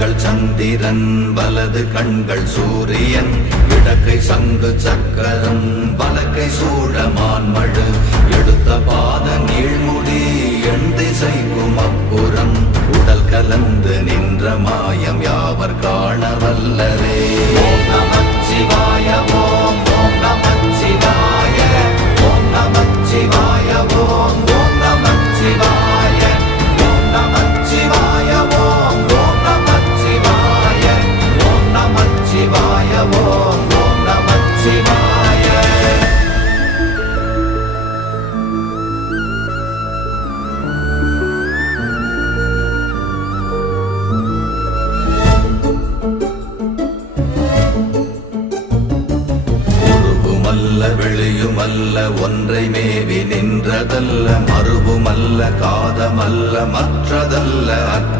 கண்கள் சந்திரன் வலது கண்கள் சூரியன் இடக்கை சங்கு சக்கரம் வலக்கை சூழமான்மழு எடுத்த பாத நீழ்முடி எண் திசைக்கும் அப்புறம் உடல் கலந்து நின்ற மாயம் யாவர் காண வல்லரே. ஓம் நமச்சிவாய ஓம் ஓம் நமச்சிவாய ஓம் நமச்சிவாய ஓம் ஓம் நமச்சிவாய ஓம் நமச்சிவாய ஓம் ஓம் நமச்சிவாய ஓம் நமச்சிவாய ஓம் ஓம் நமச்சிவாய. வெளியுமல்ல ஒன்றை மேவி நின்றதல்ல மறுவுமல்ல காதமல்ல மற்றதல்ல